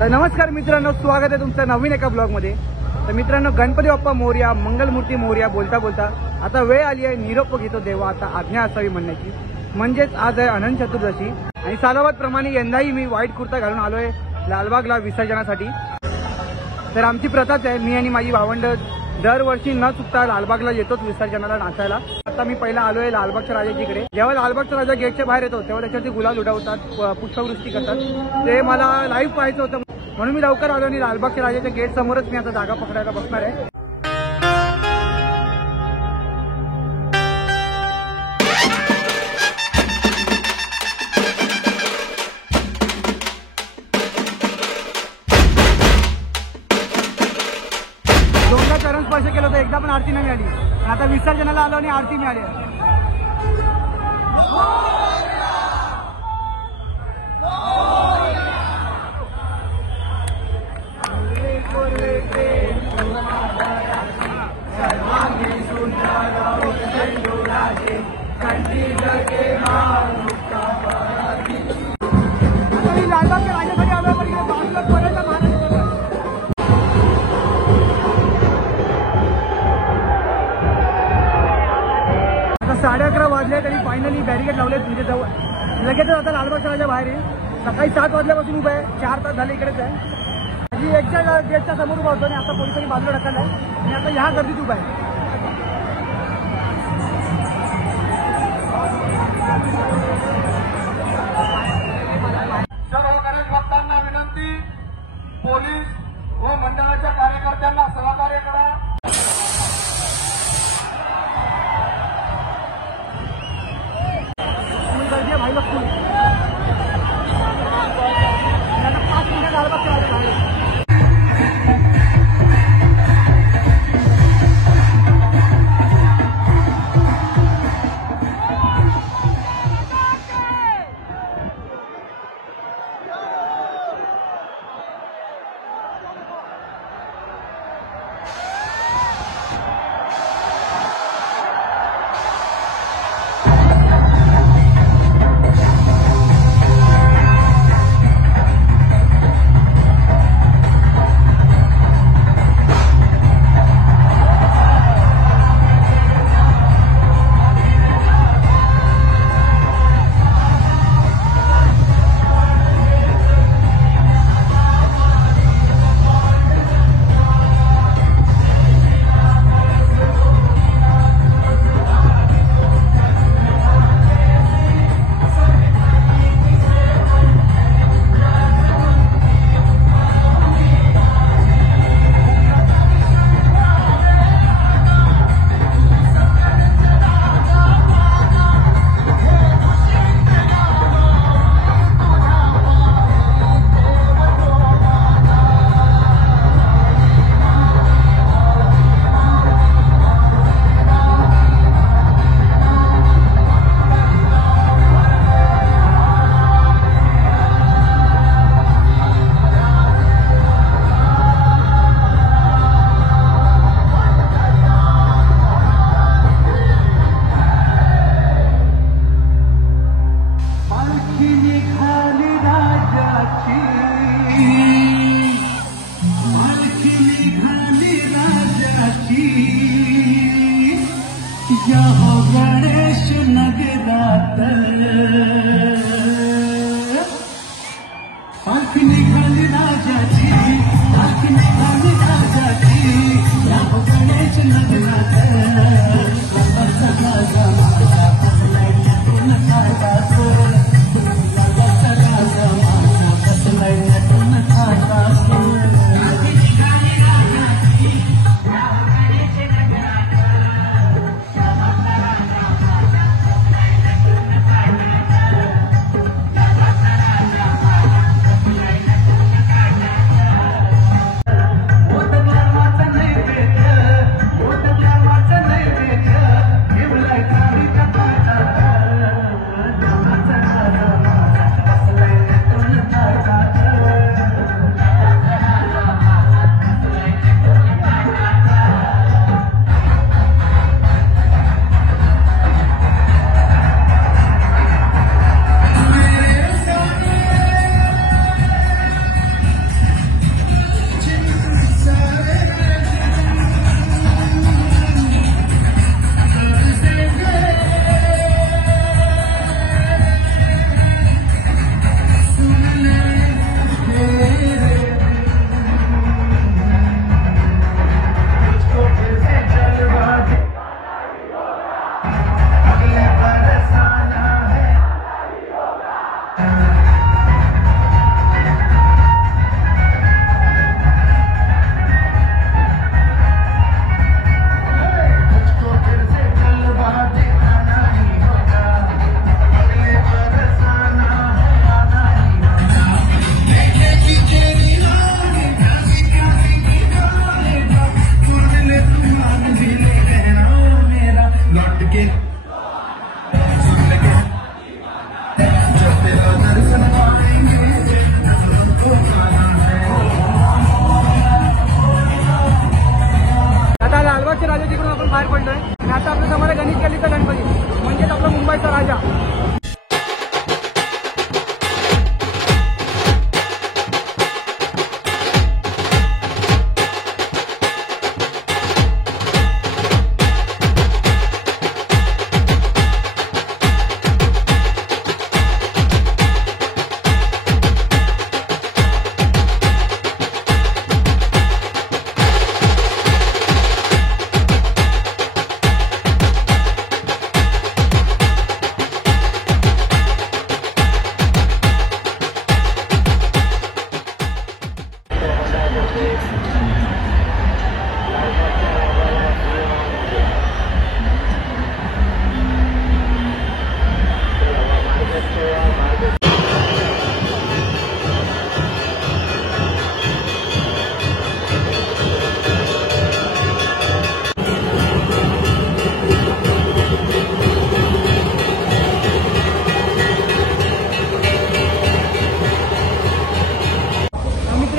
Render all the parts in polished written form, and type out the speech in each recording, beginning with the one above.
तर नमस्कार मित्रांनो, स्वागत आहे तुमचं नवीन एका ब्लॉगमध्ये। तर मित्रांनो, गणपती बाप्पा मोरया, मंगलमूर्ती मोरया बोलता बोलता आता वेळ आली आहे निरोप घेतो देवा आता आज्ञा असावी म्हणण्याची। म्हणजेच आज आहे अनंत चतुर्दशी आणि सालाबाद प्रमाणे यंदाही मी व्हाईट कुर्ता घालून आलोय लालबागला विसर्जनासाठी। तर आमची प्रथाच आहे, मी आणि माझी भावंड दरवर्षी न चुकता लालबागला येतोच विसर्जनाला नाचायला। आता मी पहिला आलोय लालबागच्या राजाजीकडे। जेव्हा लालबागचा राजा गेटच्या बाहेर येतो तेव्हा त्याच्यावरती गुलाल उडवतात, पुष्पवृष्टी करतात। ते मला लाईव्ह पाहायचं होतं म्हणून मी लवकर आलो आणि लालबागच्या राजाच्या गेट समोरच मी आता जागा पकडायला बसणार आहे। दोनदा चरण स्पर्श केलं होतं, एकदा पण आरती नाही मिळाली। आता विसर्जनाला आलो आणि आरती मिळाली। लालबागच्या राजासाठी आलो पण इकडे बाजूला पडायचा महाराज। आता 11:30 वाजले तरी फायनली बॅरिकेड लावले तुझे जवळ। लगेचच आता लालबागच्या राजा बाहेर आहे। सकाळी 7 वाजल्यापासून उभा आहे, 4 तास झाले इकडेच आहे। आधी एकच्या गेटच्या समोर उभा होतो आणि आता पोलिसांनी बाजूला ढकललाय आणि आता ह्या गर्दीत उभा आहे। सर्व गणेश भक्तांना विनंती, पोलीस व मंडळाच्या कार्यकर्त्यांना सहकार्य करा। गर्दी आहे भाईला फुल। 5 मिनिटं लालबागच्या राजा बाहेर।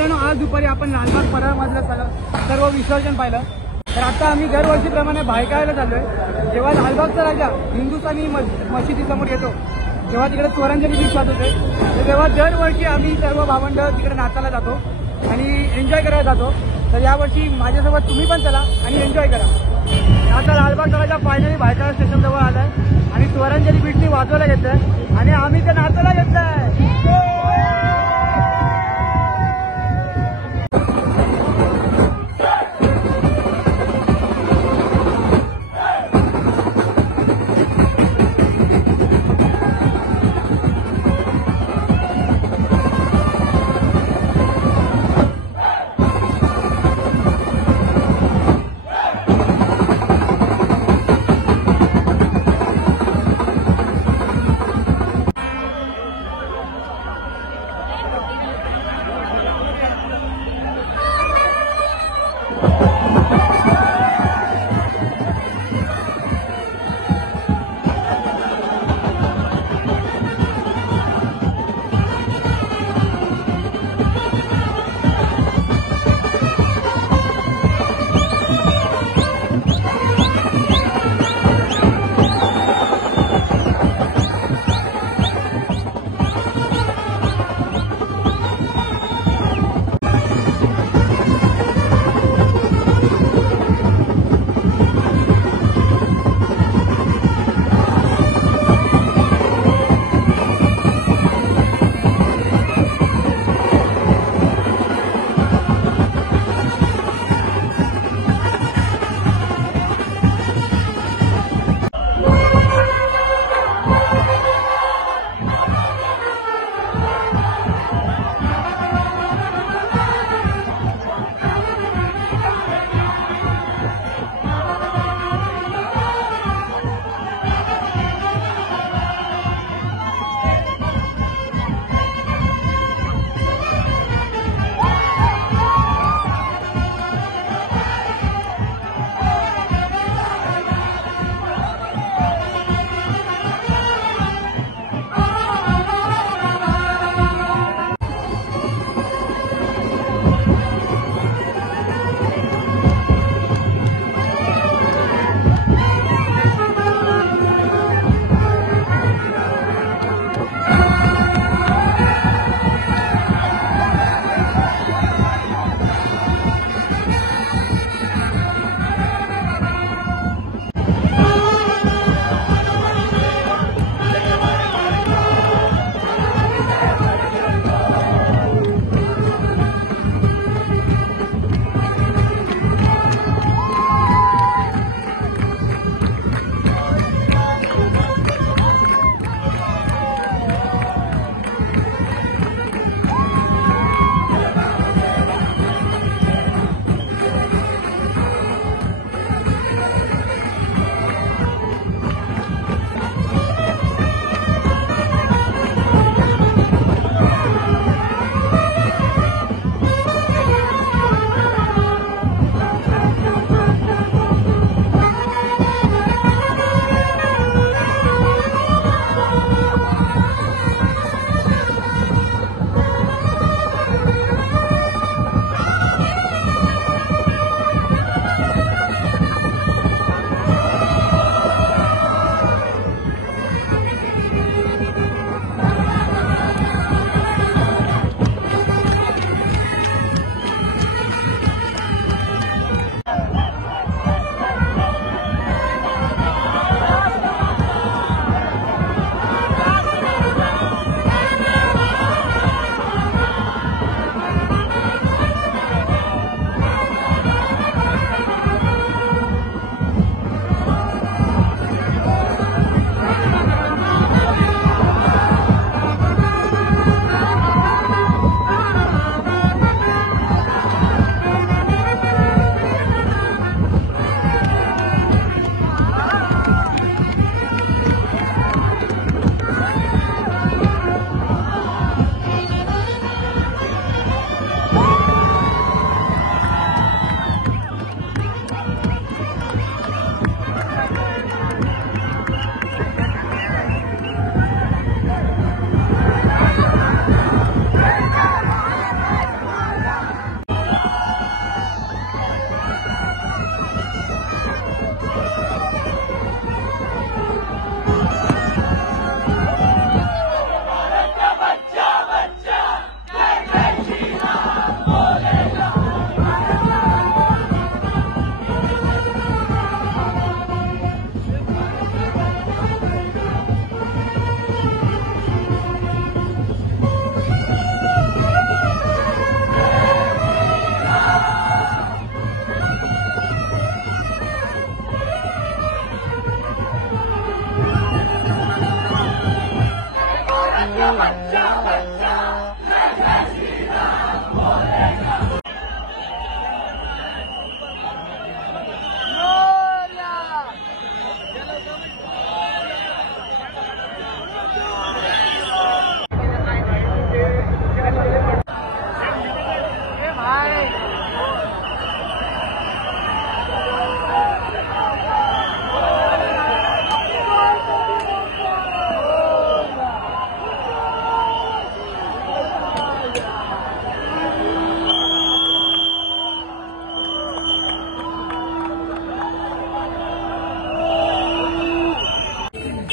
मित्रांनो, आज दुपारी आपण लालबाग परळमधलं सर्व विसर्जन पाहिलं. तर आता आम्ही दरवर्षीप्रमाणे भायखळ्याला चाललोय. जेव्हा लालबागचा राजा हिंदुस्थानी मशिदीसमोर येतो, जेव्हा तिकडे स्वरांजली गीत वाजवतोय, तर तेव्हा दरवर्षी आम्ही सर्व भावंड तिकडे नाचायला जातो आणि एन्जॉय करायला जातो. तर यावर्षी माझ्यासोबत तुम्ही पण चला आणि एन्जॉय करा. आता लालबागचा राजा फायनली भायखळा स्टेशन जवळ आलाय आणि स्वरांजली बीटनी वाजवायला घेतलंय आणि आम्ही ते नाचायला घेतलंय.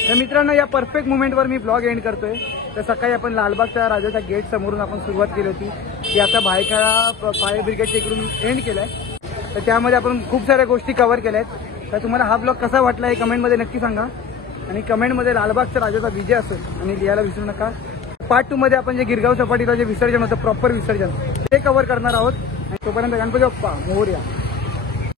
तर मित्रांनो, या परफेक्ट मुमेंटवर मी ब्लॉग एंड करतोय. तर सकाळी आपण लालबागच्या राजाच्या गेट समोरून आपण सुरुवात केली होती, ती आता भायखळा फायर ब्रिगेडच्या इकडून एंड केलाय. तर त्यामध्ये आपण खूप साऱ्या गोष्टी कव्हर केल्या आहेत. तर तुम्हाला हा ब्लॉग कसा वाटला हे कमेंटमध्ये नक्की सांगा, आणि कमेंटमध्ये लालबागच्या राजाचा विजय असेल आणि लिहायला विसरू नका. पार्ट 2 मध्ये आपण जे गिरगाव चपाटीला जे विसर्जन होतं, प्रॉपर विसर्जन, ते कव्हर करणार आहोत. आणि तोपर्यंत गणपती बाप्पा मोरया.